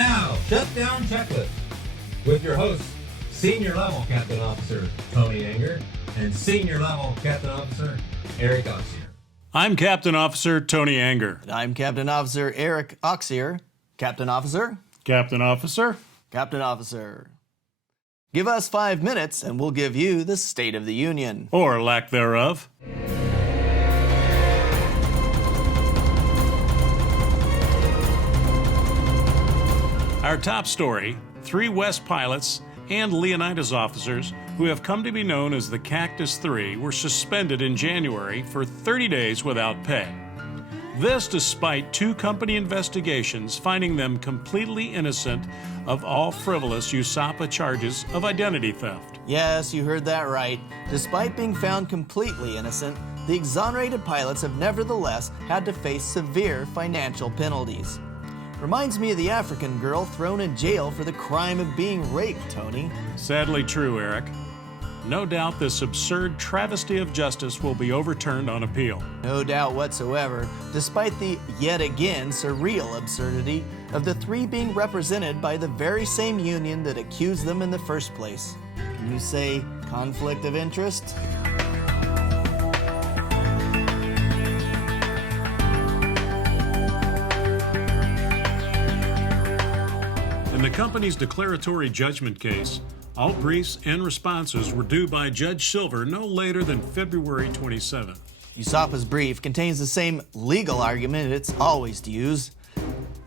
now, Shutdown Checklist with your hosts, Senior Level Captain Officer Tony Anger and Senior Level Captain Officer Eric Oxier. I'm Captain Officer Tony Anger. And I'm Captain Officer Eric Oxier. Captain Officer. Captain Officer. Captain Officer. Give us 5 minutes and we'll give you the State of the Union. Or lack thereof. Our top story, 3 West pilots and Leonidas officers who have come to be known as the Cactus 3 were suspended in January for 30 days without pay. This despite 2 company investigations finding them completely innocent of all frivolous Usapia charges of identity theft. Yes, you heard that right. Despite being found completely innocent, the exonerated pilots have nevertheless had to face severe financial penalties. Reminds me of the African girl thrown in jail for the crime of being raped, Tony. Sadly true, Eric. No doubt this absurd travesty of justice will be overturned on appeal. No doubt whatsoever, despite the yet again surreal absurdity of the 3 being represented by the very same union that accused them in the first place. Can you say conflict of interest? In the company's declaratory judgment case, all briefs and responses were due by Judge Silver no later than February 27th. Usapia's brief contains the same legal argument it's always used.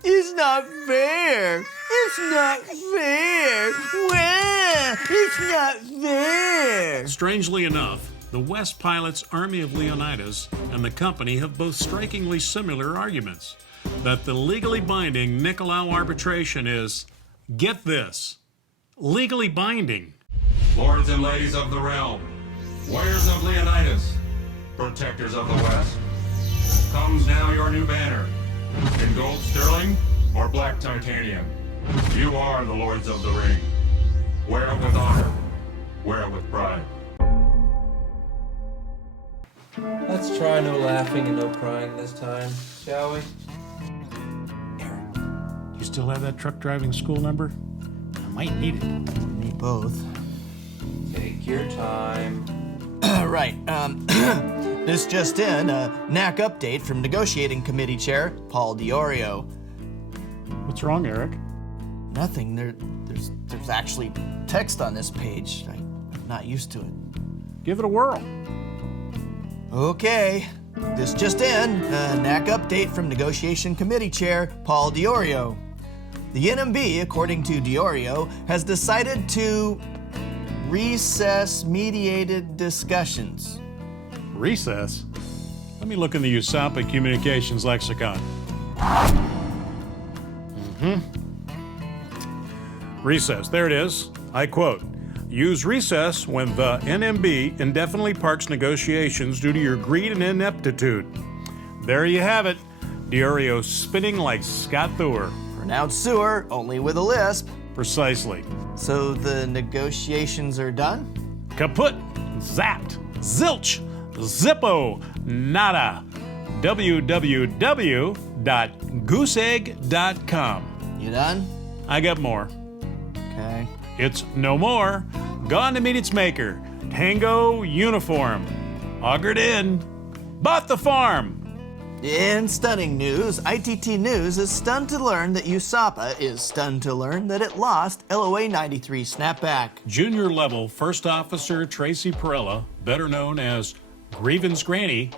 It's not fair! It's not fair! Well, it's not fair! Strangely enough, the West Pilots Army of Leonidas and the company have both strikingly similar arguments. That the legally binding Nicolau arbitration is, get this, legally binding. Lords and ladies of the realm, warriors of Leonidas, protectors of the West, comes now your new banner. In gold sterling or black titanium, you are the lords of the ring. Wear it with honor, wear it with pride. Let's try no laughing and no crying this time, shall we? Aaron, you still have that truck driving school number? I might need it. Me both. Take your time. Right, this just in, a NAC update from Negotiating Committee Chair Paul Diorio. What's wrong, Eric? Nothing, there's actually text on this page. I'm not used to it. Give it a whirl. Okay, this just in, a NAC update from Negotiation Committee Chair Paul Diorio. The NMB, according to Diorio, has decided to recess mediated discussions. Recess? Let me look in the Usapia Communications Lexicon. Recess, there it is. I quote, use recess when the NMB indefinitely parks negotiations due to your greed and ineptitude. There you have it. Diorio spinning like Scott Thur. Pronounced sewer, only with a lisp. Precisely. So the negotiations are done? Kaput, zapped, zilch, zippo, nada. www.gooseegg.com. You done? I got more. Okay. It's no more. Gone to meet its maker. Tango uniform. Augured in. Bought the farm. In stunning news, ITT News is stunned to learn that Usapia is stunned to learn that it lost LOA 93 Snapback. Junior level First Officer Tracy Perella, better known as Grievance Granny,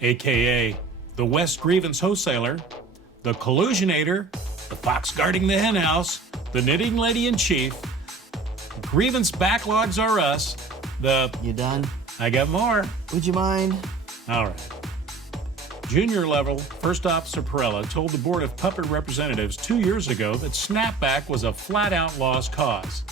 aka the West Grievance Wholesaler, the Collusionator, the Fox guarding the henhouse, the Knitting Lady in Chief, Grievance Backlogs Are Us, the... You done? I got more. Would you mind? All right. Junior level First Officer Perella told the Board of Puppet Representatives 2 years ago that Snapback was a flat-out lost cause.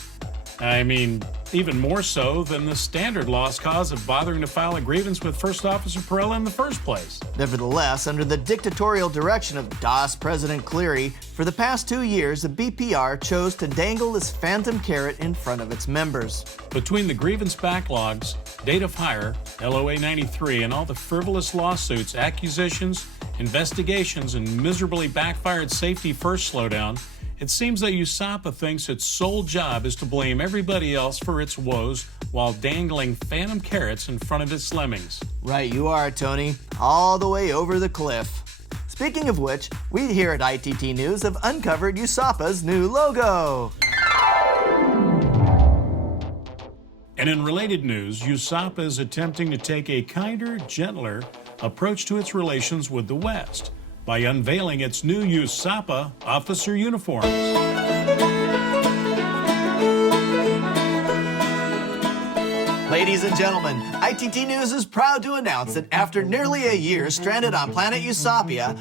I mean, even more so than the standard lost cause of bothering to file a grievance with First Officer Perella in the first place. Nevertheless, under the dictatorial direction of DOS President Cleary, for the past 2 years, the BPR chose to dangle this phantom carrot in front of its members. Between the grievance backlogs, date of hire, LOA 93, and all the frivolous lawsuits, accusations, investigations, and miserably backfired safety first slowdown, It seems that Usapia thinks its sole job is to blame everybody else for its woes while dangling phantom carrots in front of its lemmings. Right you are, Tony. All the way over the cliff. Speaking of which, we here at ITT News have uncovered Usapia's new logo. And in related news, Usapia is attempting to take a kinder, gentler approach to its relations with the West by unveiling its new Usapia officer uniforms. Ladies and gentlemen, ITT News is proud to announce that after nearly a year stranded on planet Usapia,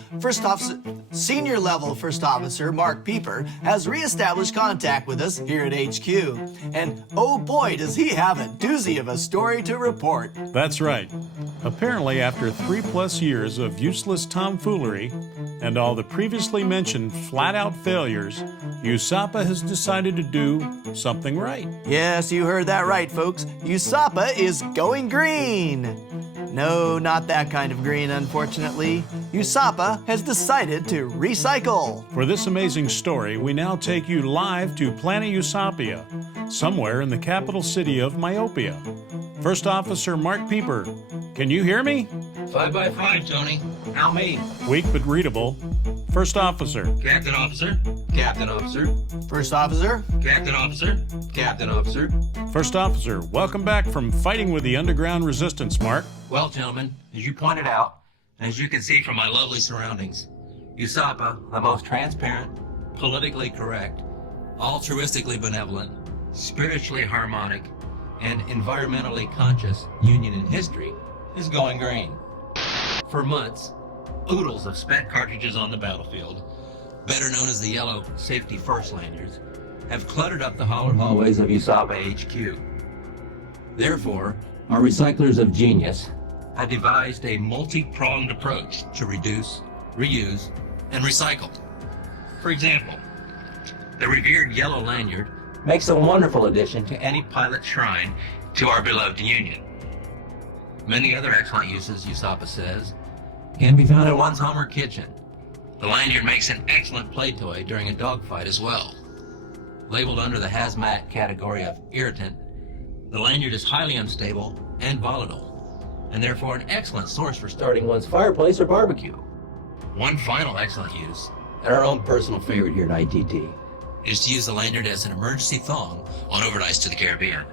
Senior Level First Officer Mark Pieper has reestablished contact with us here at HQ. And oh boy, does he have a doozy of a story to report. That's right. Apparently, after 3+ years of useless tomfoolery and all the previously mentioned flat-out failures, Usapia has decided to do something right. Yes, you heard that right, folks. Usapia is going green. No, not that kind of green, unfortunately. Usapia has decided to recycle. For this amazing story, we now take you live to Planet Usapia, somewhere in the capital city of Myopia. First Officer Mark Pieper, can you hear me? 5 by 5, Tony. How me? Weak but readable. First Officer. Captain Officer. Captain Officer. First Officer. Captain Officer. Captain Officer. First Officer, welcome back from fighting with the underground resistance, Mark. Well, gentlemen, as you pointed out, and as you can see from my lovely surroundings, Usapia, the most transparent, politically correct, altruistically benevolent, spiritually harmonic, and environmentally conscious union in history, is going green. For months, oodles of spent cartridges on the battlefield, better known as the yellow safety first lanyards, have cluttered up the hallways of Usapia HQ. Therefore, our recyclers of genius have devised a multi-pronged approach to reduce, reuse, and recycle. For example, the revered yellow lanyard makes a wonderful addition to any pilot shrine to our beloved Union. Many other excellent uses, Usapia says, can be found in one's home or kitchen. The lanyard makes an excellent play toy during a dogfight as well. Labeled under the hazmat category of irritant, the lanyard is highly unstable and volatile, and therefore an excellent source for starting one's fireplace or barbecue. One final excellent use, and our own personal favorite here at ITT, is to use the lanyard as an emergency thong on overnights to the Caribbean.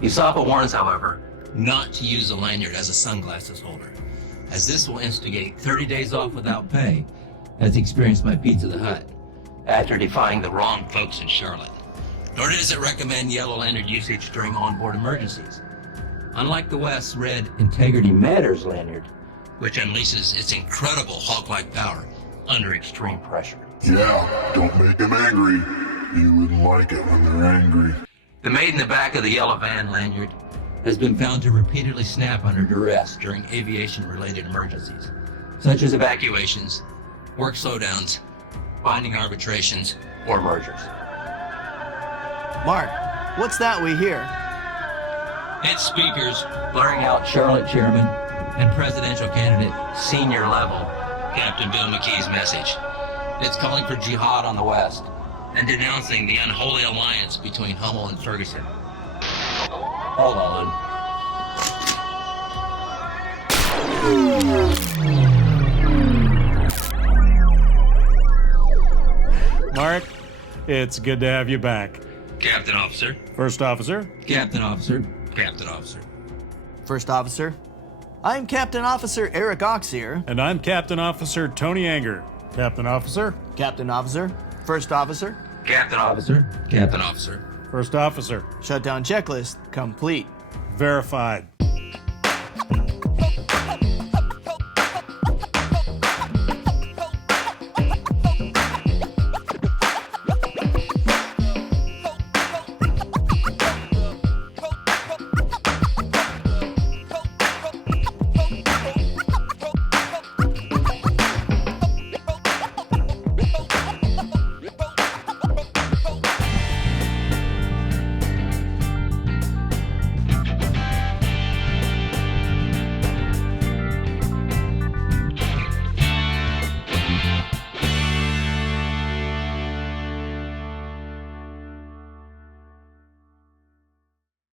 Usapia warns, however, not to use the lanyard as a sunglasses holder, as this will instigate 30 days off without pay, as experienced by Pizza the Hut, after defying the wrong folks in Charlotte. Nor does it recommend yellow lanyard usage during onboard emergencies. Unlike the West's red Integrity Matters lanyard, which unleashes its incredible Hulk-like power under extreme pressure. Yeah, don't make them angry. You wouldn't like it when they're angry. The made in the back of the yellow van lanyard has been found to repeatedly snap under duress during aviation-related emergencies, such as evacuations, work slowdowns, binding arbitrations, or mergers. Mark, what's that we hear? It's speakers blurring out Charlotte Chairman and presidential candidate Senior Level Captain Bill McKee's message. It's calling for jihad on the West and denouncing the unholy alliance between Hummel and Ferguson. Hold on. Mark, it's good to have you back. Captain Officer. First Officer. Captain Officer. Captain Officer. First Officer. I'm Captain Officer Eric Oxier. And I'm Captain Officer Tony Anger. Captain Officer. Captain Officer. First Officer. Captain Officer. Captain Officer. First Officer. Shutdown checklist complete. Verified.